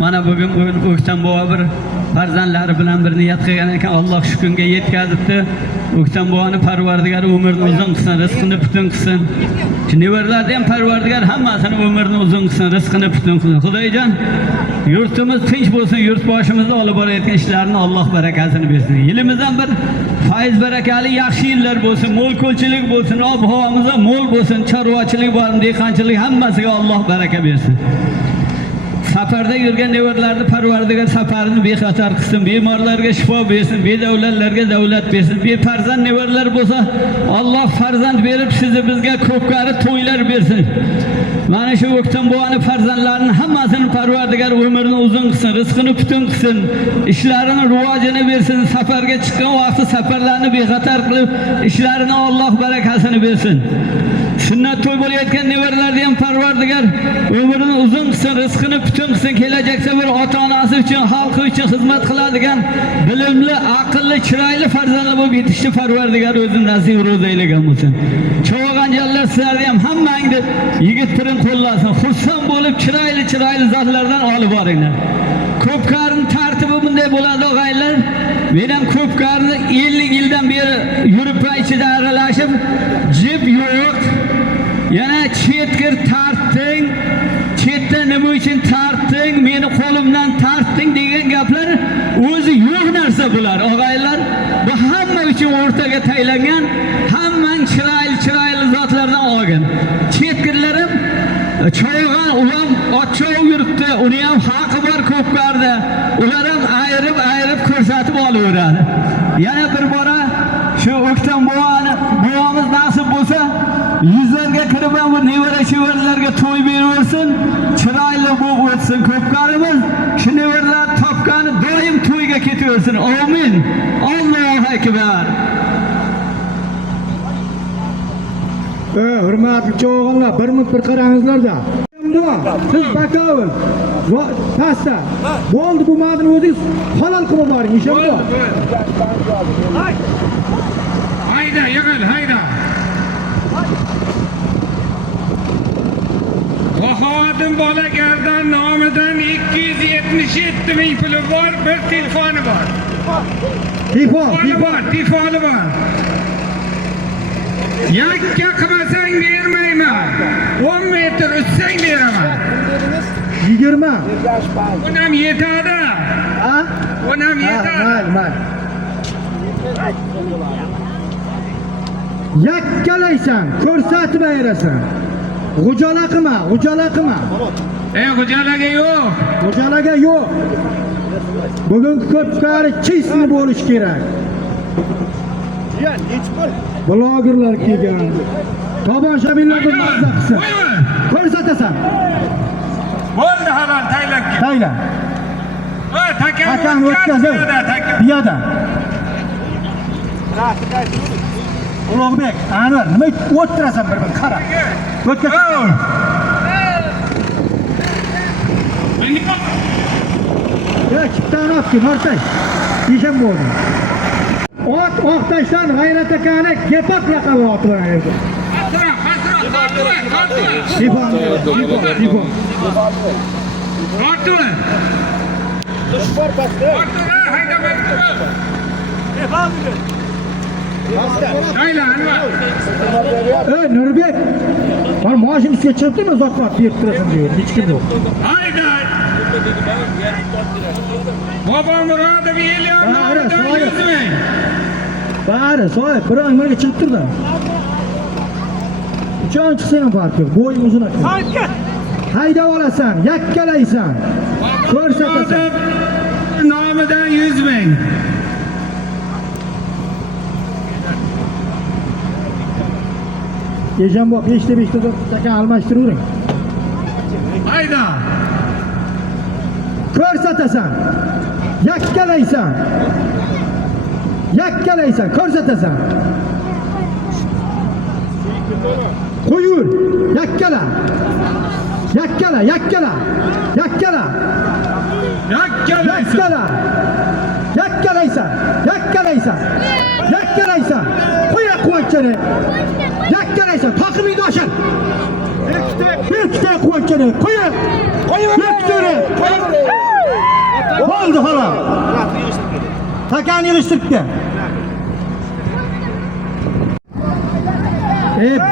Mana bugün O'ktam bobo bir farzandlari bilan bir niyat qilgan ekan. Alloh shu kunga yetkazibdi. O'ktam boboni Parvardigor umrini uzun qilsin, rizqini butun qilsin. Nevarlarni ham Parvardigor hammasini umrini uzun qilsin, rizqini butun qilsin. Xudoyjon, yurtimiz tinch bo'lsin, yurtboshimizda olib borayotgan ishlarni Alloh barakasini bersin. Yilimizdan bir faiz barakali yaxshi yillar bo'lsin, mo'l ko'lchilik bo'lsin, ob-havomizda mo'l bo'lsin, chorvachilik bor, dehqonchilik hammasiga Alloh baraka bersin. Safarda yurgan nevarlarni Parvardigor safarini bexatar qilsin, bemorlarga shifo bersin, bedavlatlarga davlat bersin. Befarzand nevarlar bo'lsa, Alloh farzand berib sizni bizga ko'pkari to'ylar bersin. Mana shu O'ktam boboni farzandlarini hammasini Parvardigor umrini uzun qilsin, rizqini butun qilsin, ishlarini rivojini bersin. Safarga chiqqan vaqtda safarlarni bexatar qilib, ishlarini Alloh barakasini bersin. Sunnat to'y bo'layotgan nevarlarni ham Parvardigor umrini uzun qilsin, rizqini butun qilsin. Kelajakda bir ota-onasi uchun, xalqi uchun xizmat qiladigan bilimli, aqlli, chiroyli farzandlar bo'lib yetishni Parvardigor o'zi nasib ro'zaylagan bo'lsin. Cho'g'anjanlar sizlarni ham hammangni yigitlaring qo'llasin. Xursand bo'lib chiroyli zotlardan olib boringlar. Ko'pkarning tartibi bunday bo'ladi og'aylar. Men ham ko'pkarni 50 yildan beri yurib ichida aralashib, jib yo'q. Yana chetkir tartding, chetda nima uchun tartding, meni qo'limdan tartding degan gaplar o'zi yo'q narsa bular og'aylar. Bu hamma uchun o'rtaga taylangan, hammang chiroyli zotlardan olgan. Chetkirlarim cho'g'an ulam ochov yuribdi, uni ham haqi bor ko'pkarda. Ular ham ayirib ko'rsatib olaveradi. Yana bir bora shu O'ktam bobomiz nasib bo'lsa, yuzlarga kirib ham bu nevara-chevarlarga to'y beraversin, chiroyli bo'lib o'tsin ko'pkarimiz. Shu nevarlar topgani doim to'yga ketaversin. Amin. Allohu akbar. Hurmatli cho'g'inlar, bir minut bir qarangizlarda. Siz bakovul. Pasta. Bo'ldi, bu madin o'zingiz halol qilib boring, inshaalloh. Hayda, yig'il, hayda. Vahodim Bolagardan nomidan 277 ming puli bor, bir telefoni bor. Telefoni bor. Yakka qilmasang bermayman. 10 metr utsang beraman. 20. Unam yetadi. Ha? Unam yetadi. Mayli. Yakkalaysan, ko'rsatib berasan. G'ujala qilma. G'ujalaga yo'q. G'ujalaga yo'q. Bugungi ko'pkari chisni bo'lish kerak. Blogerlar kelgan. Tomoshabinlarni mazza qilsin. Ko'rsatasan. Bo'ldi halol, taylab kel. Tayla. Takam o'tkazib. Biyoda. Ulug'bek, Anvar, nima o'tirasan bir qara. O'tkaz. Ikkitani olib kel, Nortay. Ishim bo'ldi. Ot oqtashdan G'ayrat akani gepak laqabi otib berdi. Sifon. Ortuna. Dushbar pastda. Ortuna haydamay turib. Efendim. Hayla Anvar. Nurbek. Var maaşın üstüne çıktın mı zakvat diye tırasın diyor. Hiç kim yok. Hayda. Baba Murat'ı bir milyon dolardan 100 bin. Bari soy, bırak böyle çıktır da. Uçağın çıksayım fark yok. Boyun uzun akıyor. Hayda olasan, yakkalaysan. Ko'rsatasan. Nomidan 100 bin. Gecem bak 5'te 5'te takan almashtırıyorum. Hayda. Ko'rsatasan. Yakkalaysan. Ko'rsatasan. Qo'yur. Yakkala. Yakkalaysan. Qo'ya quvonchani. Yakkalaysan. Taqimingni oshir. Ikkita quvonchani. Qo'ya. Yürü. Oldu hala. Takan yürüstürkte.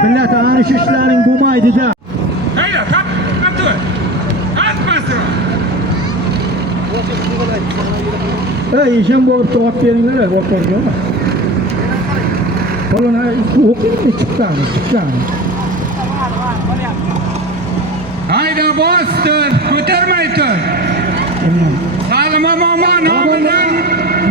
Millet anı şişlerin kumaydı da. Hayır, dur. Atmasın. İşim bolup cevap verinler, bakıyorum ama. Oğlum, okuyayım mı? Çıktan. Hayda bastır, ko'tarmay tur. Salima momo nomidan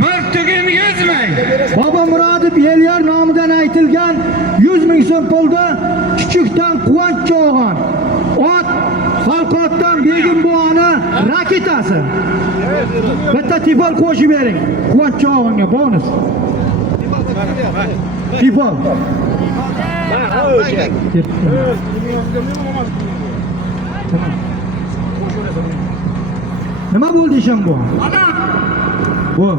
bir tugin yuzmang. Baba Murodov Elyar nomidan aytilgan 100 ming so'm pulda Kichikdan Quvonch Cho'g'on. Ot Xalqotdan Begim buvoni raketasi. Bitta tipol qo'shib bering. Quvonch Cho'g'onga bonus. Tipol. Nima bo'ldi ishim bu? Bu.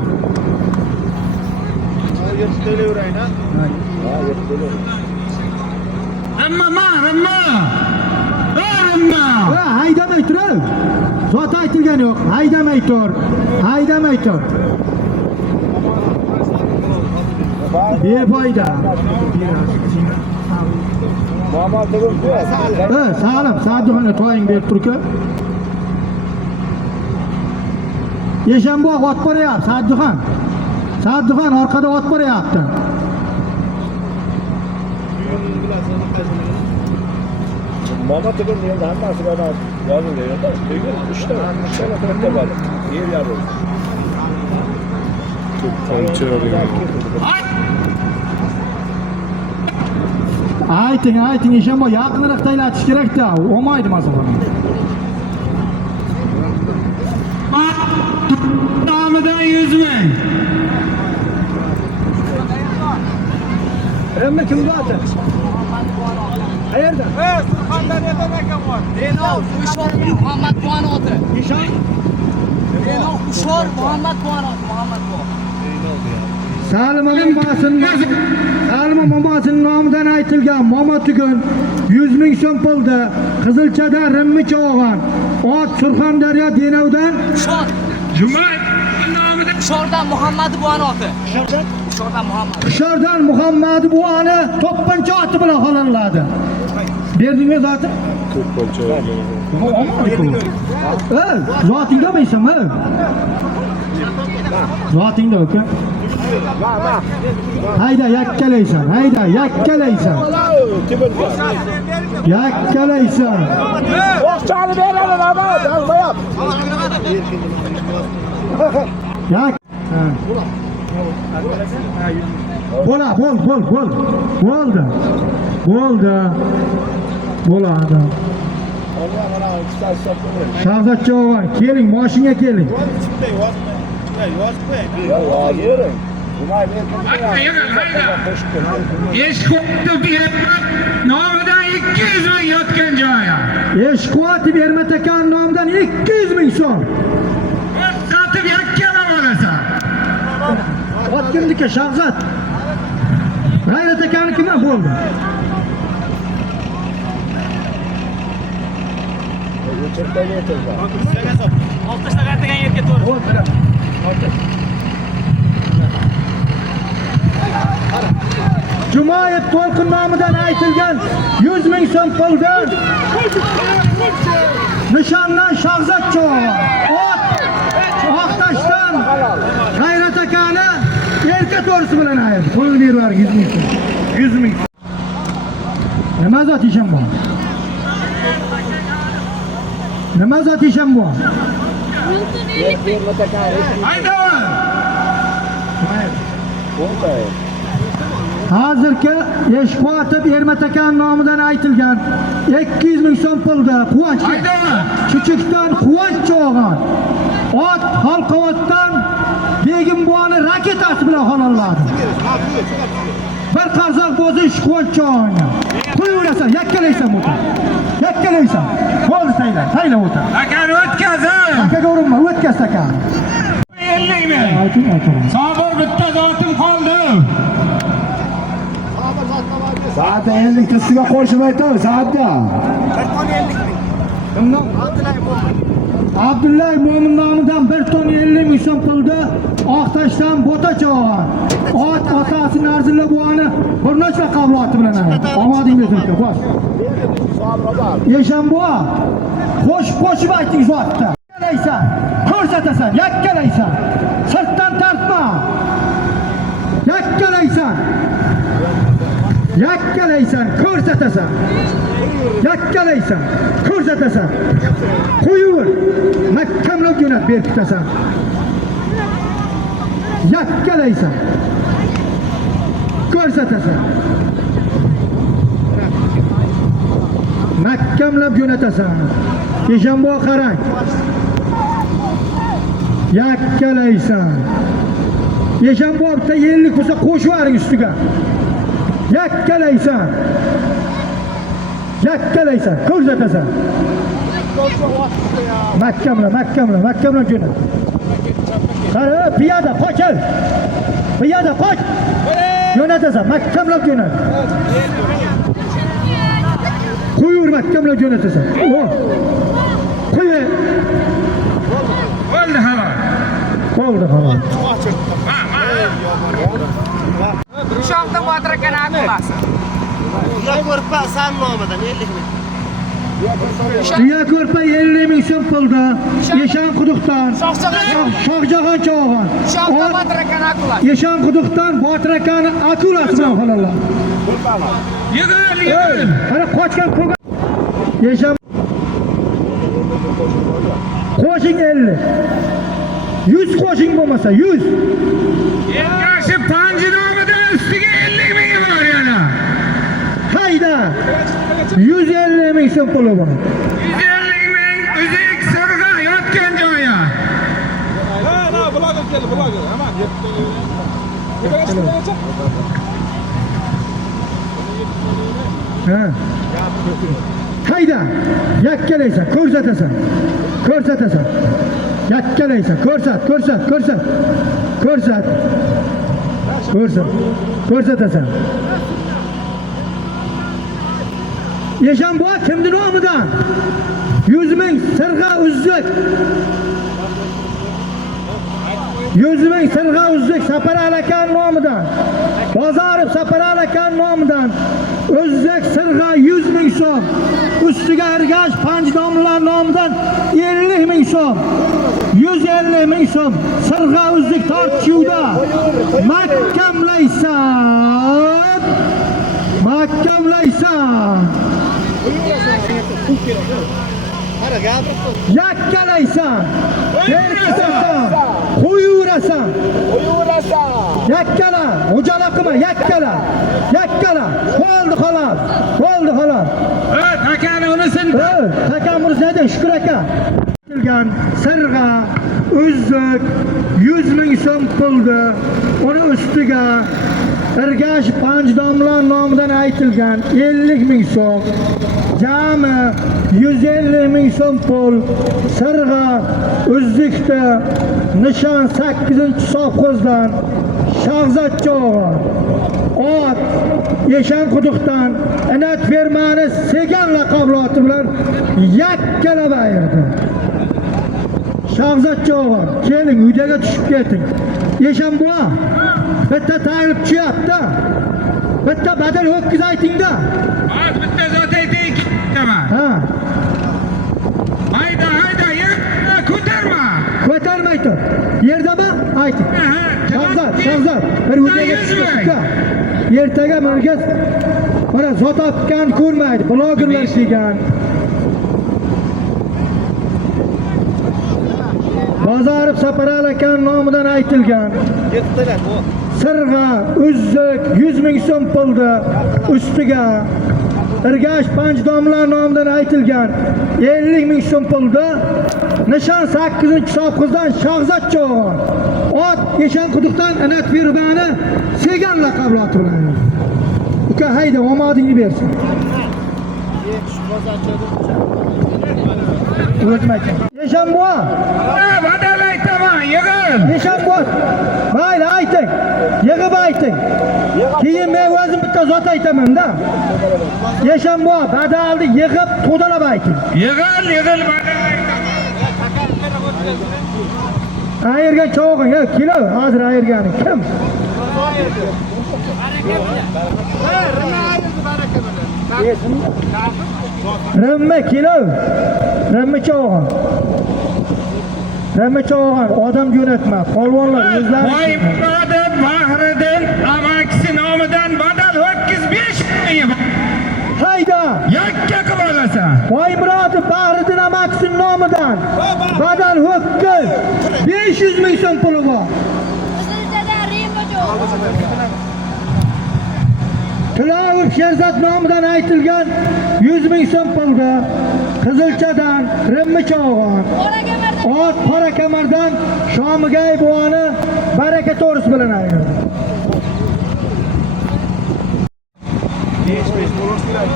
Amma. Haydamay tur. Zot aytilgani yo'q. Haydamay tur. Befoyda. Sağlam. Saduxona toying berib turku. Yeshanboq ot boryapti, Saduxon orqada ot boryapti. Mama tug'in endi hammasi bana yozildi-da. Tug'in 3 ta tarafda bor. Yer yarım. Ayting, Eshanboq yaqinroq taylatish kerak-da. Olmaydi masalan. Nomidan yuzmang. Hamma kim bor? Qayerda? Surxondaryodan akam bor. Denov Ushor Muhammad Quvonoti. Nishon? Denov Ushor Muhammad Quvonoti. Salima momosin nomidan aytilgan momo tugun 100 ming so'm pulda Qizilchadan Rimmi Cho'g'on. Ot Surxondaryo Denovdan Ushor. Juma nomidan Ushordan Muhammad Quvonoti. Ushordan Muhammad. Qushordan Muhammad buvoni to'pponcha oti bilan xolanladi. Berdingmi zoti? To'pponcha. Zotingda deysanmi? Zotingda uka. Hayda yakkalaysan. Yakkalaysan. Boshchani beradi, nima? Dalmayap. Yak. Bo'ladi. Bo'ladi. Shahzod Cho'g'on, keling, mashinaga keling. Yozing. Eshqo'tni berib nomidan 200 ming yotgan joyi. Eshqoti bermat ekan nomidan 200 ming so'm. Sotib yakkala bo'lasan. Ot kimniki Shahzod? G'ayrat akanikimi bo'ldi? Oltishta qartagan yerga to'g'ri. Jumayev To'lqin nomidan aytilgan 100 ming so'm puldan nishondan Shahzod Cho'g'on. Ot Oqtashdan G'ayrat akani erka to'risi bilan ayirdi. Pul berib 100 ming so'm. 100 ming. Nima zot ishim bor? Hayda. Hozirgi Eshqotib Ermatakan nomidan aytilgan 200 ming so'm pulda Quvonch. Chuchukdan Quvonch Cho'g'on. Ot Xalqoboddan Begim buvoni raketasi bilan xolanladi. Bir qarzoq bo'zi Quvonch Cho'g'onga. Qo'yaverasan, yakkalaysan o'ta. Bo'ldi tayla o'ta. Akani o'tkazing. Akaga urinma, o'tkaz akani. Ellikmi? Sabr bitta zotim qoldi. Saatda 50 tisiga qo'shib aytaman, saatda. Bir ton 50 ming. Kimdan? Abdullayev bo'ldi. Abdullahi Mo'min nomidan 1 ton 50 ming so'm pulni Oqtashdan Bo'tacha olgan. Ot otasining arzilla buani bir necha qabloti bilan aytdi. Omadingiz aka, bosh. Yeshanboa. Qo'shib ayting zotda. Yakkalaysan, ko'rsatasan, yakkalaysan. Sirtdan tortma. Yakkalaysan. Yakkalaysan, ko'rsatasan. Yakkalaysan, ko'rsatasan. Qo'yur. Mahkamlab jo'nat berib ketasan. Yakkalaysan. Ko'rsatasan. Mahkamlab jo'natasan. Eshanboa qarang. Yakkalaysan. Eshanboa bitta 50 bo'lsa qo'shib yuboring ustiga. Yakkalaysan. Yakkalaysan, ko'rsatasan. Mahkamla jo'nat. Qara, piyoda qochil. Piyoda qoch. Jo'natasan, mahkamlab jo'nat. Qo'yur mahkamlab jo'natasan. Qo'y. Bo'ldi halol. Bo'ldi halol. Shoxda Botir akani aqlasi. Ko'rpasan nomidan 50 ming. Tuya ko'rpa 50 ming so'm pulda. Yeshan quduqdan. Shoxjahon cho'g'on. Shoxda Botir akani aqlasi. Yeshan quduqdan Botir akani akulasi bilan halollar. Yig'il. Qara qochgan ko'ga. Yeshan qo'shing 50. 100 qo'shing bo'lmasa 100. Yashi Panji nomidan ustiga 50 ming bor yana. Hayda. 150 ming so'm puli bor. 150 ming uzuk sirg'a yotgan joyi. Ha. Hayda. Yakkalaysan, ko'rsatasan. Ko'rsatasan. Yakkalaysan, ko'rsat. Ko'rsatasan. Yeshanboa kimdir nomidan? 100 ming sirg'a uzzuk. 100 ming sirg'a uzzuk Saparal akan nomidan. Bozorov Saparal akan nomidan. Uzzuk sirg'a 100 ming so'm. Ustiga Ergash Panjdomlar nomidan 50 ming so'm. 150 ming so'm. Sirg'a uzzuk tortishuvda. Mahkamlaysan. Yakkalaysan. Erkasan. Qo'yurasan. Yakkala. O'jala qilma, yakkala. Bo'ldi xolos. Takani unisini. Takam unisini Shukur aka. Kelgan sirg'a uzzuk 100 ming so'm puldi. Uni ustiga Ergash Panjdomlar nomidan aytilgan 50 ming so'm. Jami 150 ming so'm pul. Sirg'a uzzukda nishon 8-sovxozdan Shahzod cho'g'on. Ot Yeshan quduqdan Inat fermani Segan laqabloti bilan yakkalab ayirdi. Shahzod cho'g'on, keling uydaga tushib keting. Yeshanboa bitta tayilib tushyapti. Bitta badal ho'kiz aytingda. Az bitta zot ayting. Tamam. Ha. Hayda, ko'tarma. Ko'tarmay tur. Yerdami? Ayting. Shahzod. Bir uydaga tushib. Ertaga markaz mana zot otgan ko'rmaydi. Blogerlar degan. Bozorov Saparal akan nomidan aytilgan. Sirg'a uzzuk 100 ming so'm puldi. Ustiga Ergash Panjdomlar nomidan aytilgan 50 ming so'm puldi. Nishon 8-sovxozdan Shahzod cho'g'on. Ot Yeshan quduqdan Inat fermani Segan laqabloti bilan. Uka hayda omadingni bersin. O'zim aytaman. Yeshanboa. Badal aytaman, yig'il. Yeshanboa. Mayli ayting. Yig'ib ayting. Keyin men o'zim bitta zot aytaman-da. Yeshanboa badalni yig'ib to'dalab ayting. Yig'il badal aytaman. Ayırgan çoğun ya kilo hazır ayırganı kim? Rımme kilo. Rımme çoğun. Rımme çoğun. Adam yönetme. Polvonlar yüzler. Voyibroda Bahriddin amaksi nomidan badal 35 ming. Hayda. Yakka qilib olasan. Voyibroda Bahriddin Amaksin nomidan badal ho'kkiz 500 ming so'm puli bor. Tilovov Sherzod nomidan aytilgan 100 ming so'm pulga Qizilchadan Rimmi Cho'g'on ot Qorakamardan Shomigay buvoni baraka to'g'risi bilan ayrildi.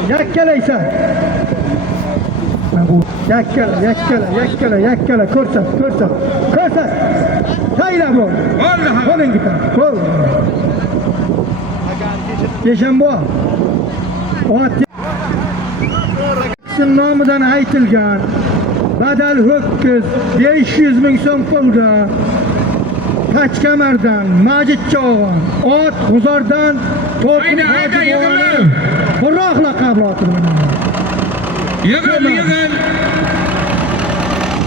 Yakkalaysan. Yakkala ko'rsat. Tayla bu. Qo'ling gitar. Qo'l. Yeshanbo. Ot nomidan aytilgan badal ho'kkiz 500 ming so'm pulga Kachkamardan Majid Cho'g'on ot G'uzordan To'rqin Hojibovni Qurroq laqabloti bilan Yig'il.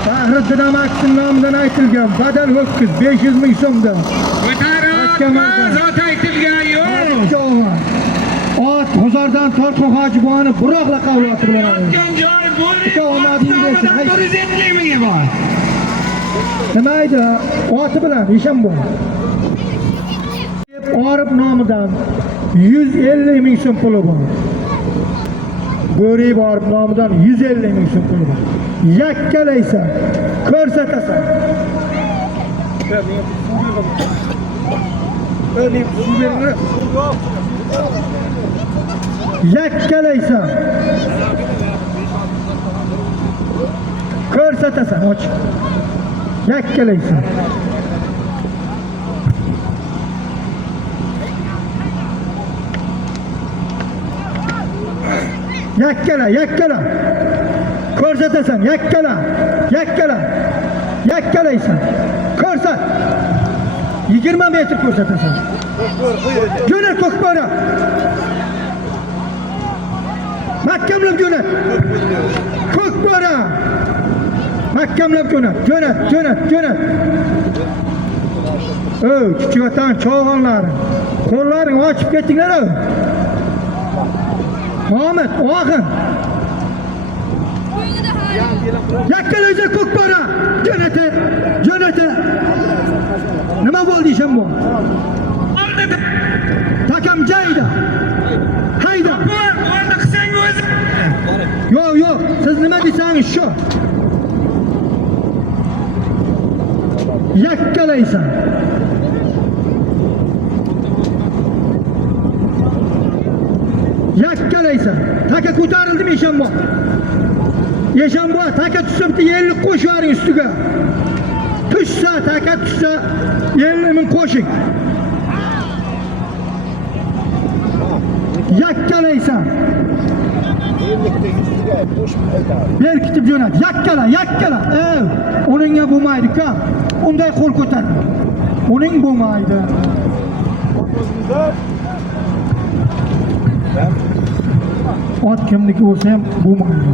Bahriddin Amaksin nomidan aytilgan badal ho'kkiz 500 ming so'mdan Ko'tarib zot aytilgan yo'q. Cho'g'on ot G'uzordan To'rqin Hojibovni Qurroq laqabloti bilan Yotgan joy Ika omadingiz bo'lsin. 150 ming bor. Nima edi? Oti bilan Yeshanbo. Orif nomidan 150 ming so'm puli bor. Bo'ri bor nomidan 150 ming so'm puli bor. Yakkalaysan, ko'rsatasan. Yakkalaysan. Ko'rsatasan, och. Yakkalaysan. Yakkala. Ko'rsatasan, yakkalaysan. Ko'rsat. 20 metr ko'rsatasan. Jo'nat ko'kbora. Mahkamlab jo'nat. Ko'kbora. Mahkamlab jo'nat. Ey, Chuchvatan cho'g'onlar. Qo'llaring ochib ketinglar. Muhammad, og'in. Yakkalaysan ko'kbora. Jo'nati. Nima bo'ldi ishim bu? Takam joyida. Hayda. Bo'ldi qisang o'zi. Yo'q, siz nima desangiz shu. Yakkalaysan. Taka ko'tarildimi Yeshanbo, taka tushsa bitta 50 qo'shib yuboring ustiga. Taka tushsa 50 ming qo'shing. Yakkalaysan. Berkitib jo'nat. Yakkala. Uningga bo'lmaydi-ku. Unday qo'l ko'tar. Uning bo'lmaydi. Ot kimniki bo'lsa ham bo'lmaydi.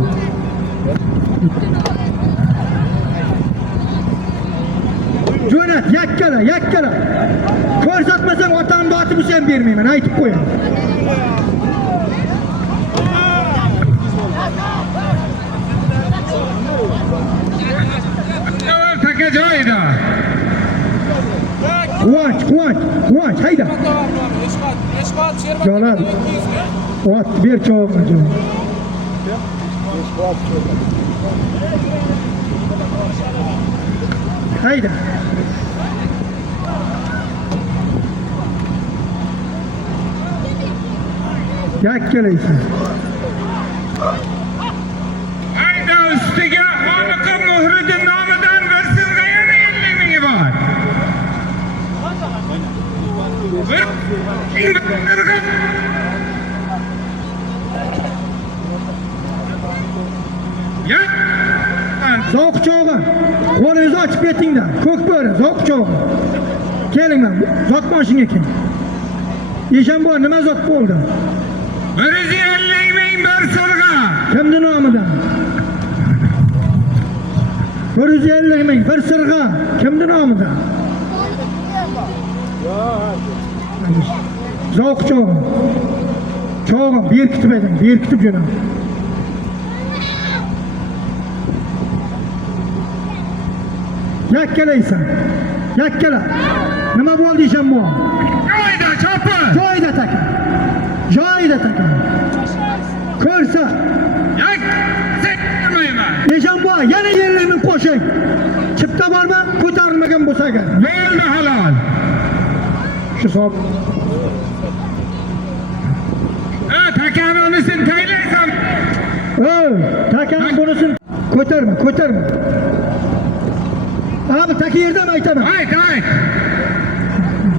Jo'nat, yakkala. Ko'rsatmasang otamni otib bo'lsa ham bermayman, aytib qo'yaman. Taka joyida. Quvonch, hayda. Jo'nat. Ot ber cho'g'ini jo'nat. Hayda. Yakkalaysan. Hayda ustiga Xoliqov Muhriddin nomidan bir silg'a yana 50 ming bor. Sovuq cho'g'in. Qo'lingiz Ko'z ochib ketinglar. Ko'k bo'ri, zoq cho'g'. Kelinglar, zot moshinga keling. Eshonboy nima zot bo'ldi? 150 ming bir sirg'a. Kimni nomidan? 150 ming bir sirg'a. Kimni nomidan? Zoq cho'g'. Cho'g'im berkitib eding, berkitib jo'na. Yakkalaysan. Yakkala. Nima bo'ldi Eshonboy? Joyda chopin. Joyida taka. Joyida taka. Ko'rsa. Yak sekmayman. Eshonboy yana 50 ming qo'shing. Chipta bormi? Ko'tarilmagan bo'lsa agar. Bo'ldi halol. Shu hisob. Takani unisini taylaysan. Takan bunisini ko'tarma, ko'tarma. Abi taka yerdan aytaman. Ayt.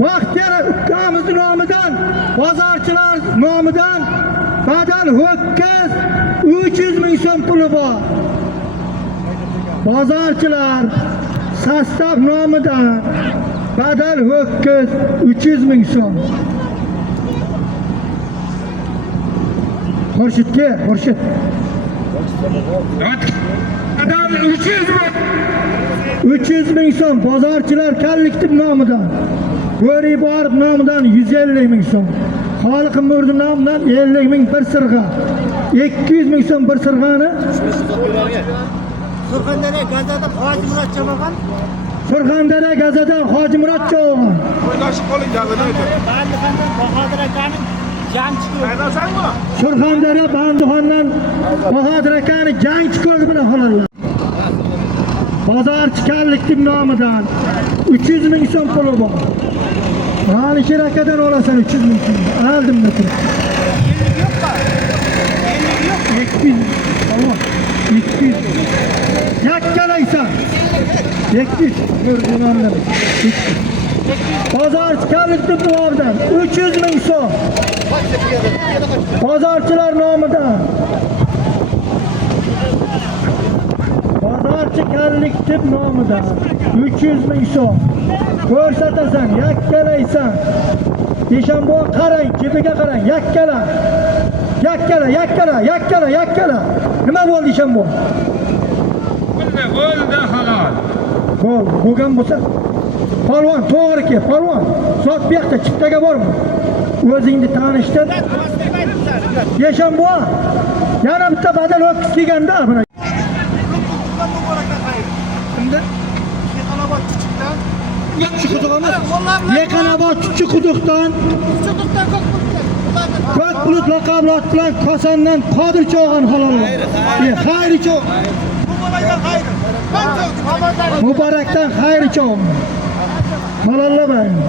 Baxtiyor ukamizning nomidan, bozorchilar nomidan badal ho'kiz 300 ming so'm puli bor. Bozorchilar sostav nomidan badal ho'kiz 300 ming so'm. Xurshidga, Xurshid. Adam 300 ming. 300 ming so'm bozorchilar kollektiv nomidan. Bo'ri borib nomidan 150 ming so'm. Xoliq Murdi nomidan 50 ming bir sirg'a. 200 ming so'm bir sirg'ani. Surxondaryo gazada Hoji Murod Chamagan. Surxondaryo gazada Hoji Murod Chamagan. O'ylashib qoling gazada aytadi. Bandixondan Bahodir akaning jangchi ko'rdi. Aynasanmi? Surxondaryo Bandixondan Bahodir akaning jangchi ko'rdi bilan xolallar. Bozorchi kollektiv nomidan 300 ming so'm puli bor. Alisher akadan olasan 300 ming so'm. Aldim da turib. 200. Tamam. 200. Yakkalaysan. 200. Murdi nomidan. Bozorchi kollektiv nomidan 300 ming so'm. Bozorchilar nomidan. Bozorchi kollektiv nomidan 300 ming so'm. Ko'rsatasan, yakkalaysan. Eshonboy qarang, jibiga qarang, yakkala. Yakkala. Nima bo'ldi Eshonboy? Bo'ldi halol. Bo'lgan bo'lsa. Polvon, to'g'ri ke, polvon. Zot bu yoqda chiptaga bormi? O'zingni tanishtir. Eshonboy. Yana bitta badal ho'kiz kelganda buni. Yeqanobod Chuchuk quduqdan ko'k bulut laqablot bilan Kosondan Qodir Cho'g'an halollar. Xayri Cho'g'. Muborakdan Xayri Cho'g'. Halollamayman.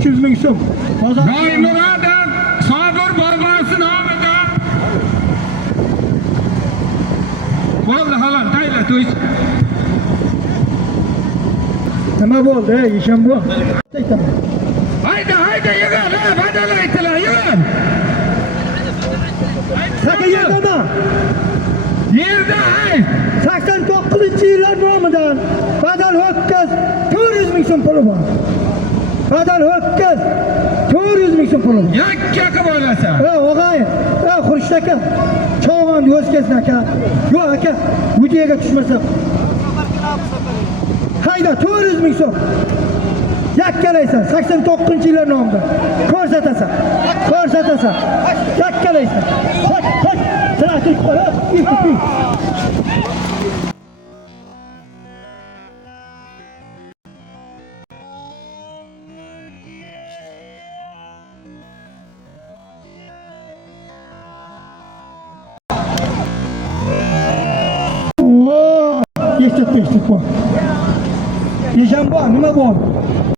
300 ming so'm. Doymuradan Sobir bobosi nomidan. Bo'ldi halol, tayla to'y. Nima bo'ldi, Eshonboy? Aytaman. Hayda, yig'il, badal aytdilar, yig'il. Taka yerdami? Yerda, 89-yillar nomidan badal ho'kiz 400 ming so'm puli bor. Badal ho'kiz 400 ming so'm puli bor. yakka qilib olasan. O'g'ay, Xurshid aka, Cho'g'onni o'zkazin aka. Yo'q aka, videoga tushmasa. Hayda 400 ming so'm. Yakkalaysan 89-yillar nomidan. Ko'rsatasan. Yakkalaysan. Traktor qora, ilk. Eshitib bor. Eshonboy nima bo'ldi?